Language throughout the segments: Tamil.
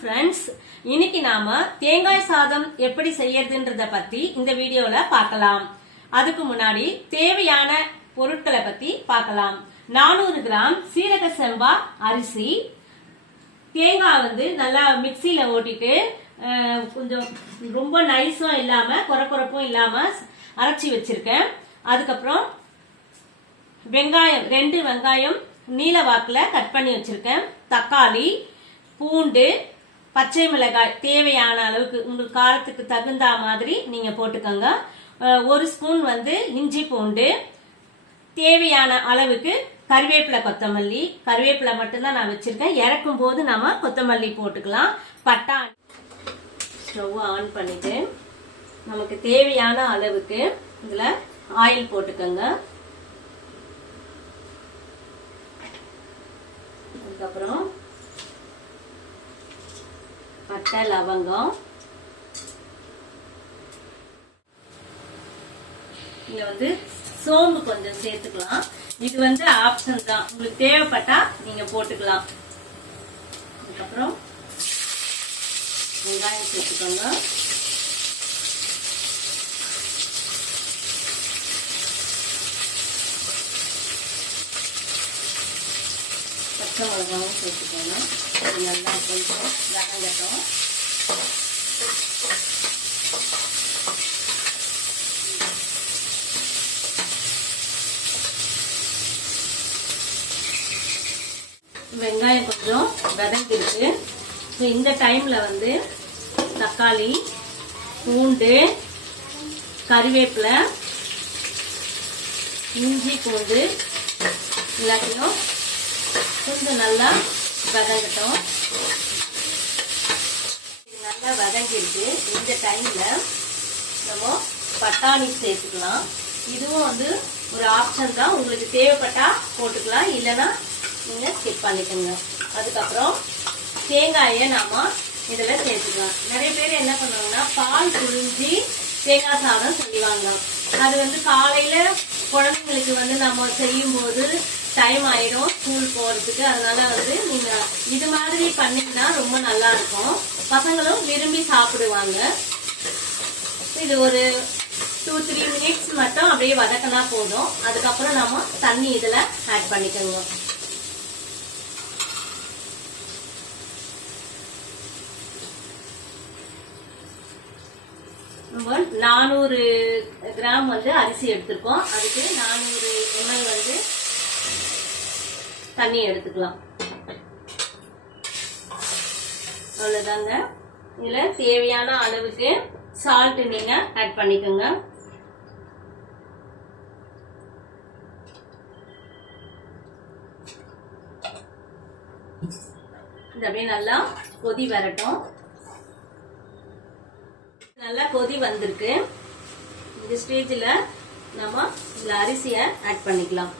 ஃப்ரெண்ட்ஸ் இன்னைக்கு நாம தேங்காய் சாதம் எப்படி செய்யறதுன்றத பத்தி இந்த வீடியோல பார்க்கலாம். அதுக்கு முன்னாடி தேவையான பொருட்களை பத்தி பார்க்கலாம். நானூறு கிராம் சீரக செம்பா அரிசி. தேங்காய் வந்து நல்லா மிக்சியில ஓட்டிட்டு கொஞ்சம் ரொம்ப நைஸும் இல்லாம குறக்குறப்பும் இல்லாம அரைச்சி வச்சிருக்கேன். அதுக்கப்புறம் வெங்காயம் ரெண்டு வெங்காயம் நீல வாக்குல கட் பண்ணி வச்சிருக்கேன். தக்காளி பூண்டு பச்சை மிளகாய் தேவையான அளவுக்கு உங்கள் காரத்துக்கு தகுந்த மாதிரி நீங்கள் போட்டுக்கோங்க. ஒரு ஸ்பூன் வந்து இஞ்சி பூண்டு தேவையான அளவுக்கு கருவேப்பிலை கொத்தமல்லி. கருவேப்பிலை மட்டும்தான் நான் வச்சிருக்கேன். இறக்கும் போது நம்ம கொத்தமல்லி போட்டுக்கலாம். பட்டாணி ஸ்டவ் ஆன் பண்ணிட்டு நமக்கு தேவையான அளவுக்கு இதில் ஆயில் போட்டுக்கோங்க. அதுக்கப்புறம் பட்டை லவங்கம். இங்க வந்து சோம்பு கொஞ்சம் சேர்த்துக்கலாம். இது வந்து ஆப்ஷன் தான். உங்களுக்கு தேவைப்பட்டா நீங்க போட்டுக்கலாம். அதுக்கப்புறம் வெங்காயம் சேர்த்துக்கோங்க. பச்சை மிளகாவும் சேர்த்துக்கோங்க நல்லா கொஞ்சம் வதங்கட்டும். வெங்காயம் கொஞ்சம் வதங்கிருக்கு ஸோ இந்த டைமில் வந்து தக்காளி பூண்டு கறிவேப்பிலை இஞ்சி பூண்டு எல்லாத்தையும் கொஞ்சம் நல்லா வதங்கட்டும். நல்லா வதங்கிருக்கு. இந்த டைம்ல நம்ம பட்டாணி சேர்த்துக்கலாம். இதுவும் வந்து ஒரு ஆப்ஷன் தான். உங்களுக்கு தேவைப்பட்டா போட்டுக்கலாம். இல்லைன்னா நீங்க ஸ்கிப் பண்ணிக்கோங்க. அதுக்கப்புறம் தேங்காயை நாம இதில் சேர்த்துக்கலாம். நிறைய பேர் என்ன பண்ணுவாங்கன்னா பால் புழிஞ்சி தேங்காய் சாதம் செய்வாங்க அது வந்து காலையில குழந்தைங்களுக்கு வந்து நம்ம செய்யும்போது டைம் ஆயிடும் ஸ்கூல் போறதுக்கு. அதனால வந்து நீங்க இது மாதிரி பண்ணீங்கன்னா ரொம்ப நல்லா இருக்கும் பசங்களும் விரும்பி சாப்பிடுவாங்க. இது ஒரு டூ த்ரீ மினிட்ஸ் மட்டும் அப்படியே வதக்கினா போதும். அதுக்கப்புறம் நாம தண்ணி இதுல ஆட் பண்ணிக்கோங்க. நானூறு கிராம் வந்து அரிசி எடுத்திருக்கோம். அதுக்கு நானூறு எம்எல் வந்து தண்ணி எடுத்துக்கலாம். அவ்வளோதாங்க இதில் தேவையான அளவுக்கு சால்ட் நீங்கள் ஆட் பண்ணிக்கோங்க. இது அப்படியே நல்லா கொதி வரட்டும். நல்லா கொதி வந்திருக்கு. இந்த ஸ்டேஜில் நம்ம இதில் அரிசியை ஆட் பண்ணிக்கலாம்.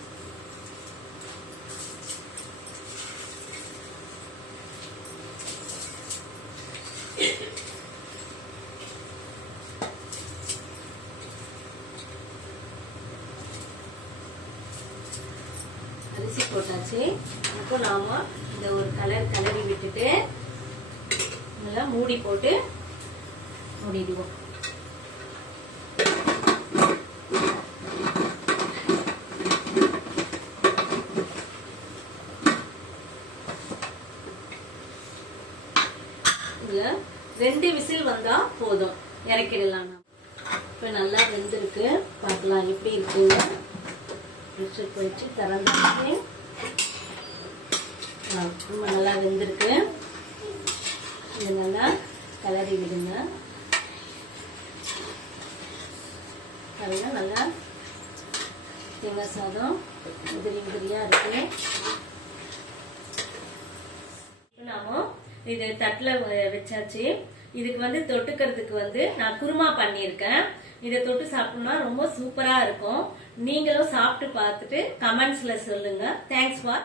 அரிசி போட்டாச்சு. இப்போ நாம இந்த ஒரு கலர் கலரி விட்டுட்டு நல்லா மூடி போட்டு மூடிடுவோம். இதுல ரெண்டு விசில் வந்தா போதும். இறக்கிடலாம் இப்ப நல்லா வெந்திருக்கு. பார்க்கலாம் எப்படி இருக்குங்க ப்ரெஷர் போயிடுச்சு திறந்தாச்சு ரொம்ப நல்லா வெந்திருக்கு. இது நல்லா கலரி விடுங்க. பாருங்க நல்லா தேங்காய் சாதம் உதிரி உதிரியா இருக்கு. நாமும் இது தட்டில் வச்சாச்சு. இதுக்கு வந்து தொட்டுக்கிறதுக்கு வந்து நான் குருமா பண்ணியிருக்கேன். இதை தொட்டு சாப்பிட்டோம்னா ரொம்ப சூப்பராக இருக்கும். நீங்களும் சாப்பிட்டு பார்த்துட்டு கமெண்ட்ஸில் சொல்லுங்கள் தேங்க்ஸ் ஃபார்